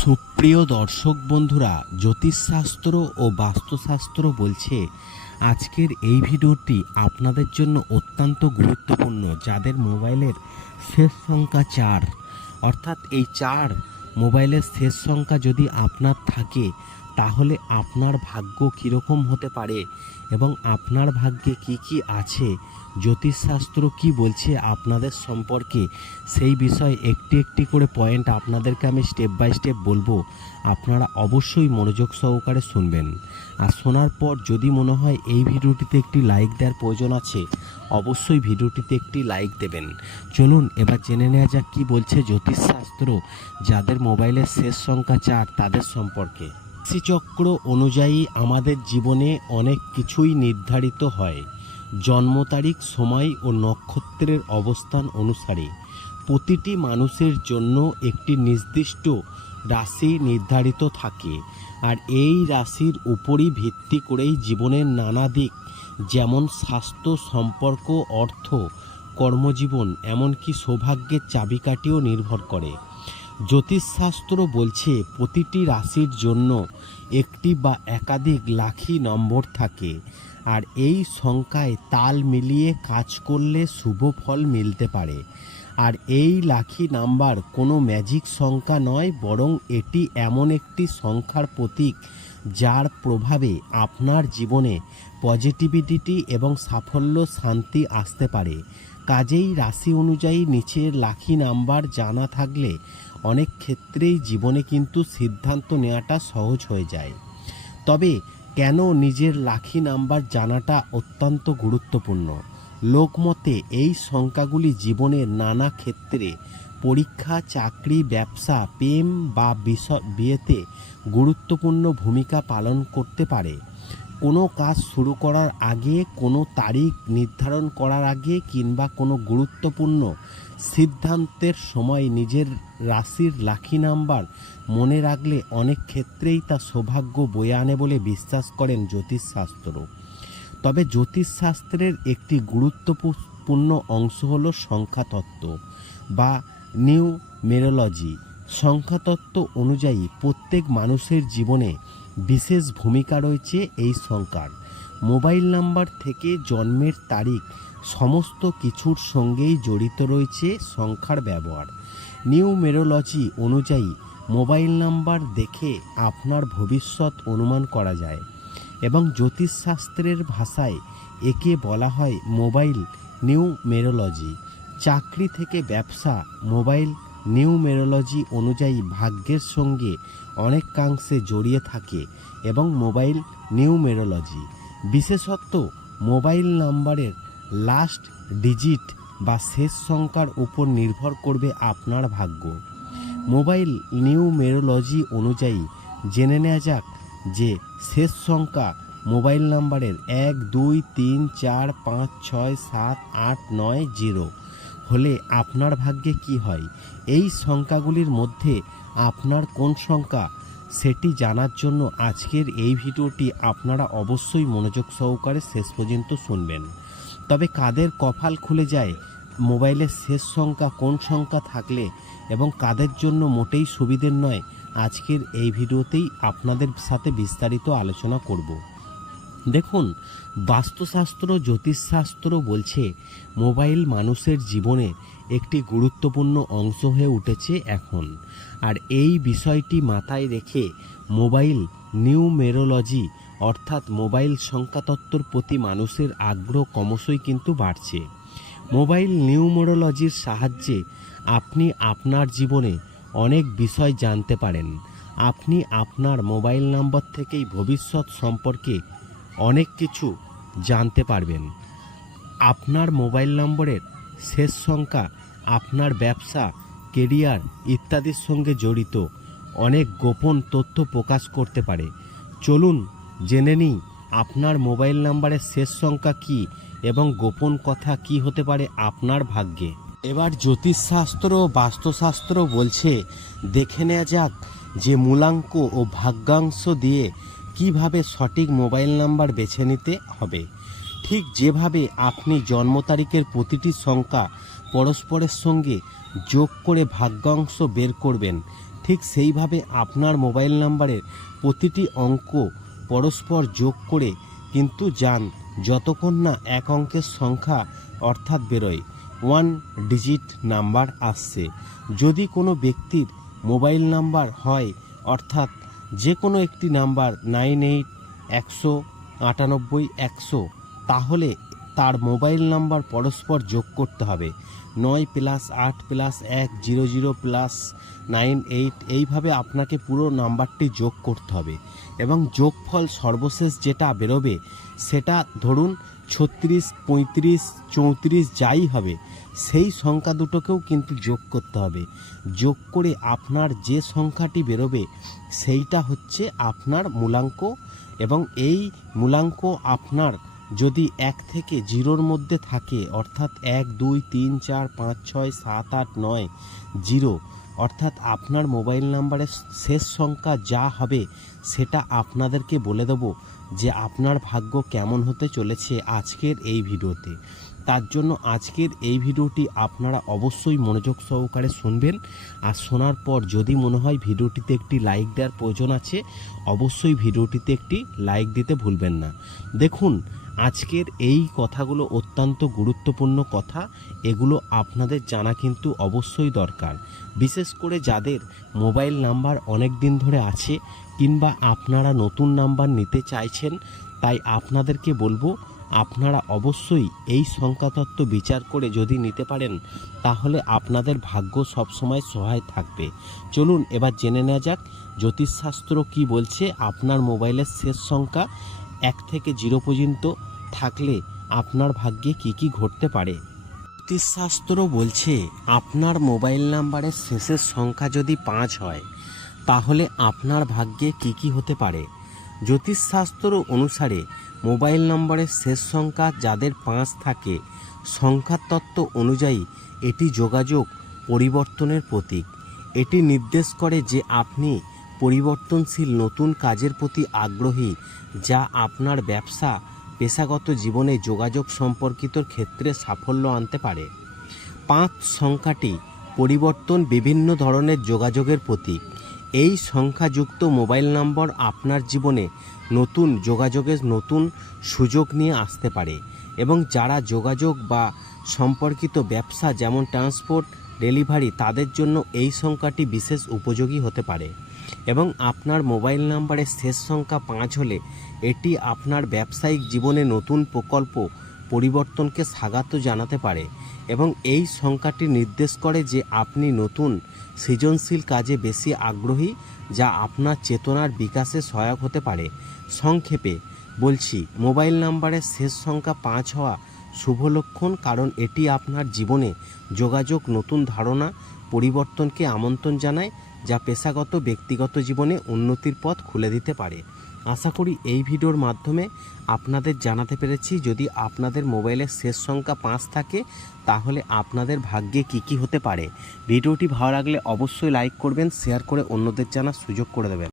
সুপ্রিয় দর্শক বন্ধুরা, জ্যোতিষশাস্ত্র ও বাস্তুশাস্ত্র বলছে, আজকের এই ভিডিওটি আপনাদের জন্য অত্যন্ত গুরুত্বপূর্ণ, যাদের মোবাইলের শেষ সংখ্যা চার। অর্থাৎ এই চার মোবাইলের শেষ সংখ্যা যদি আপনার থাকে তাহলে আপনার ভাগ্য কীরকম হতে পারে এবং আপনার ভাগ্যে কি কি আছে? জ্যোতিষশাস্ত্র কি বলছে আপনাদের সম্পর্কে? সেই বিষয়ে একটি একটি করে পয়েন্ট আপনাদেরকে আমি স্টেপ বাই স্টেপ বলব। আপনারা অবশ্যই মনোযোগ সহকারে শুনবেন। আর শোনার পর যদি মনে হয় এই ভিডিওটিতে একটি লাইক দেওয়ার প্রয়োজন আছে, অবশ্যই ভিডিওটিতে একটি লাইক দেবেন। চলুন এবার জেনে নেওয়া যাক কী বলছে জ্যোতিষশাস্ত্র যাদের মোবাইলের শেষ সংখ্যা চার তাদের সম্পর্কে। রাশিচক্র অনুযায়ী আমাদের জীবনে অনেক কিছুই নির্ধারিত হয়। জন্ম তারিখ, সময় ও নক্ষত্রের অবস্থান অনুসারে প্রতিটি মানুষের জন্য একটি নির্দিষ্ট রাশি নির্ধারিত থাকে আর এই রাশির উপরই ভিত্তি করেই জীবনের নানা দিক যেমন স্বাস্থ্য, সম্পর্ক, অর্থ, কর্মজীবন, এমনকি সৌভাগ্যের চাবিকাঠিও নির্ভর করে। জ্যোতিষশাস্ত্র বলছে, প্রতিটি রাশির জন্য একটি বা একাধিক লাখি নম্বর থাকে, আর এই সংখ্যায় তাল মিলিয়ে কাজ করলে শুভ ফল মিলতে পারে। আর এই লাখি নাম্বার কোনো ম্যাজিক সংখ্যা নয়, বরং এটি এমন একটি সংখ্যার প্রতীক যার প্রভাবে আপনার জীবনে পজিটিভিটি এবং সাফল্য শান্তি আসতে পারে। কাজেই রাশি অনুযায়ী নিচের লাখি নাম্বার জানা থাকলে অনেক ক্ষেত্রেই জীবনে কিন্তু সিদ্ধান্ত নেওয়াটা সহজ হয়ে যায়। তবে কেন নিজের লাখি নাম্বার জানাটা অত্যন্ত গুরুত্বপূর্ণ? লোকমতে এই সংখ্যাগুলি জীবনের নানা ক্ষেত্রে পরীক্ষা, চাকরি, ব্যবসা, প্রেম বা বিয়েতে গুরুত্বপূর্ণ ভূমিকা পালন করতে পারে। কোনো কাজ শুরু করার আগে, কোনো তারিখ নির্ধারণ করার আগে কিংবা কোনো গুরুত্বপূর্ণ সিদ্ধান্তের সময় নিজের রাশির লাখি নাম্বার মনে রাখলে অনেক ক্ষেত্রেই তা সৌভাগ্য বয়ে আনে বলে বিশ্বাস করেন জ্যোতিষশাস্ত্র। তবে জ্যোতিষশাস্ত্রের একটি গুরুত্বপূর্ণ অংশ হলো সংখ্যাতত্ত্ব বা নিউ মেরোলজি সংখ্যাতত্ত্ব অনুযায়ী প্রত্যেক মানুষের জীবনে বিশেষ ভূমিকা রয়েছে এই সংখ্যার মোবাইল নাম্বার থেকে জন্মের তারিখ, সমস্ত কিছুর সঙ্গেই জড়িত রয়েছে সংখ্যার ব্যবহার। নিউমেরোলজি অনুযায়ী, মোবাইল নাম্বার দেখে আপনার ভবিষ্যৎ অনুমান করা যায় এবং জ্যোতিষশাস্ত্রের ভাষায় একে বলা হয় মোবাইল নিউমেরোলজি চাকরি থেকে ব্যবসা, মোবাইল নিউ মেরোলজি অনুযায়ী ভাগ্যের সঙ্গে অনেকাংশে জড়িয়ে থাকে এবং মোবাইল নিউ মেরোলজি বিশেষত মোবাইল নাম্বারের লাস্ট ডিজিট বা শেষ সংখ্যার উপর নির্ভর করবে আপনার ভাগ্য। মোবাইল নিউমেরোলজি অনুযায়ী জেনে নেওয়া যাক যে শেষ সংখ্যা মোবাইল নাম্বারের এক, দুই, তিন, চার, পাঁচ, ছয়, সাত, আট, নয়, জিরো। হলে আপনার ভাগ্যে কি হয়? এই সংখ্যাগুলির মধ্যে আপনার কোন সংখ্যা সেটি জানার জন্য আজকের এই ভিডিওটি আপনারা অবশ্যই মনোযোগ সহকারে শেষ পর্যন্ত শুনবেন। তবে কাদের কপাল খুলে যায়? মোবাইলের শেষ সংখ্যা কোন সংখ্যা থাকলে এবং কাদের জন্য মোটেই সুবিধের নয়, আজকের এই ভিডিওতেই আপনাদের সাথে বিস্তারিত আলোচনা করব। দেখুন, বাস্তুশাস্ত্র, জ্যোতিষশাস্ত্র বলছে মোবাইল মানুষের জীবনে একটি গুরুত্বপূর্ণ অংশ হয়ে উঠেছে এখন। আর এই বিষয়টি মাথায় রেখে মোবাইল নিউমেরোলজি, অর্থাৎ মোবাইল সংখ্যাতত্ত্বর প্রতি মানুষের আগ্রহ ক্রমশই কিন্তু বাড়ছে। মোবাইল নিউমেরোলজির সাহায্যে আপনি আপনার জীবনে অনেক বিষয় জানতে পারেন। আপনি আপনার মোবাইল নাম্বার থেকেই ভবিষ্যৎ সম্পর্কে অনেক কিছু জানতে পারবেন। আপনার মোবাইল নম্বরের শেষ সংখ্যা, আপনার ব্যবসা, কেরিয়ার ইত্যাদির সঙ্গে জড়িত। অনেক গোপন তথ্য প্রকাশ করতে পারে। চলুন জেনে নিই আপনার মোবাইল নাম্বারের শেষ সংখ্যা কি এবং গোপন কথা কি হতে পারে আপনার ভাগ্যে। এবার জ্যোতিষশাস্ত্র ও বাস্তুশাস্ত্র বলছে, দেখে নেওয়া যাক যে মূলাঙ্ক ও ভাগ্যাংশ দিয়ে কীভাবে সঠিক মোবাইল নাম্বার বেছে নিতে হবে? ঠিক যেভাবে আপনি জন্ম তারিখের প্রতিটি সংখ্যা পরস্পরের সঙ্গে যোগ করে ভাগ্যাংশ বের করবেন, ঠিক সেইভাবে আপনার মোবাইল নাম্বারের প্রতিটি অঙ্ক পরস্পর যোগ করে কিন্তু যান, যতক্ষণ না এক অঙ্কের সংখ্যা অর্থাৎ বেরোয়, ওয়ান ডিজিট নাম্বার আসছে। যদি কোনো ব্যক্তির মোবাইল নাম্বার হয়, অর্থাৎ যে কোনো একটি নাম্বার নাইন এইট একশো আটানব্বই একশো তাহলে তার মোবাইল নাম্বার পরস্পর যোগ করতে হবে। নয় প্লাস আট প্লাস এক zero zero plus nine eight এইভাবে আপনাকে পুরো নাম্বারটি যোগ করতে হবে। এবং যোগফল সর্বশেষ যেটা বেরোবে, সেটা ধরুন ছত্রিশ, পঁয়ত্রিশ, চৌত্রিশ যাই হবে, সেই সংখ্যা দুটোকেও কিন্তু যোগ করতে হবে। যোগ করে আপনার যে সংখ্যাটি বেরোবে, সেইটা হচ্ছে আপনার মূলাঙ্ক এবং এই মূলাঙ্ক আপনার যদি এক থেকে জিরোর মধ্যে থাকে, অর্থাৎ এক, দুই, তিন, চার, পাঁচ, ছয়, সাত, আট, নয়, জিরো, অর্থাৎ আপনার মোবাইল নাম্বারের শেষ সংখ্যা যা হবে, সেটা আপনাদেরকে বলে দেবো যে আপনার ভাগ্য কেমন হতে চলেছে আজকের এই ভিডিওতে। তার জন্য আজকের এই ভিডিওটি আপনারা অবশ্যই মনোযোগ সহকারে শুনবেন। আর শোনার পর যদি মনে হয় ভিডিওটিতে একটি লাইক দেওয়ার প্রয়োজন আছে, অবশ্যই ভিডিওটিতে একটি লাইক দিতে ভুলবেন না। দেখুন আজকের এই কথাগুলো অত্যন্ত গুরুত্বপূর্ণ কথা। এগুলো আপনাদের জানা কিন্তু অবশ্যই দরকার। বিশেষ করে যাদের মোবাইল নাম্বার অনেক দিন ধরে আছে কিংবা আপনারা নতুন নাম্বার নিতে চাইছেন, তাই আপনাদেরকে বলব, আপনারা অবশ্যই এই সংখ্যাতত্ত্ব বিচার করে যদি নিতে পারেন, তাহলে আপনাদের ভাগ্য সবসময় সহায় থাকবে। চলুন এবার জেনে নেওয়া যাক, জ্যোতিষশাস্ত্র কি বলছে, আপনার মোবাইলের শেষ সংখ্যা এক থেকে জিরো পর্যন্ত থাকলে আপনার ভাগ্যে কি কি ঘটতে পারে? জ্যোতিষশাস্ত্র বলছে আপনার মোবাইল নাম্বারের শেষের সংখ্যা যদি পাঁচ হয়, তাহলে আপনার ভাগ্যে কি কি হতে পারে? জ্যোতিষশাস্ত্র অনুসারে মোবাইল নম্বরের শেষ সংখ্যা যাদের পাঁচ থাকে সংখ্যাতত্ত্ব অনুযায়ী এটি যোগাযোগ পরিবর্তনের প্রতীক। এটি নির্দেশ করে যে আপনি পরিবর্তনশীল নতুন কাজের প্রতি আগ্রহী যা আপনার ব্যবসা, পেশাগত জীবনে যোগাযোগ সম্পর্কিত ক্ষেত্রে সাফল্য আনতে পারে। পাঁচ সংখ্যাটি পরিবর্তন বিভিন্ন ধরনের যোগাযোগের প্রতীক। এই সংখ্যাযুক্ত মোবাইল নম্বর আপনার জীবনে নতুন যোগাযোগের নতুন সুযোগ নিয়ে আসতে পারে এবং যারা যোগাযোগ বা সম্পর্কিত ব্যবসা যেমন ট্রান্সপোর্ট, ডেলিভারি তাদের জন্য এই সংখ্যাটি বিশেষ উপযোগী হতে পারে। এবং আপনার মোবাইল নাম্বারের শেষ সংখ্যা পাঁচ হলে এটি আপনার ব্যবসায়িক জীবনে নতুন প্রকল্প পরিবর্তনকে স্বাগত জানাতে পারে এবং এই সংখ্যাটি নির্দেশ করে যে আপনি নতুন সৃজনশীল কাজে বেশি আগ্রহী যা আপনার চেতনার বিকাশে সহায়ক হতে পারে। সংক্ষেপে বলছি, মোবাইল নাম্বারের শেষ সংখ্যা পাঁচ হওয়া শুভ লক্ষণ কারণ এটি আপনার জীবনে যোগাযোগ নতুন ধারণা পরিবর্তনকে আমন্ত্রণ জানায় যা পেশাগত ব্যক্তিগত জীবনে উন্নতির পথ খুলে দিতে পারে। আশা করি এই ভিডিওর মাধ্যমে আপনাদের জানাতে পেরেছি, যদি আপনাদের মোবাইলের শেষ সংখ্যা পাঁচ থাকে, তাহলে আপনাদের ভাগ্যে কি কি হতে পারে। ভিডিওটি ভালো লাগলে অবশ্যই লাইক করবেন, শেয়ার করে অন্যদের জানার সুযোগ করে দেবেন।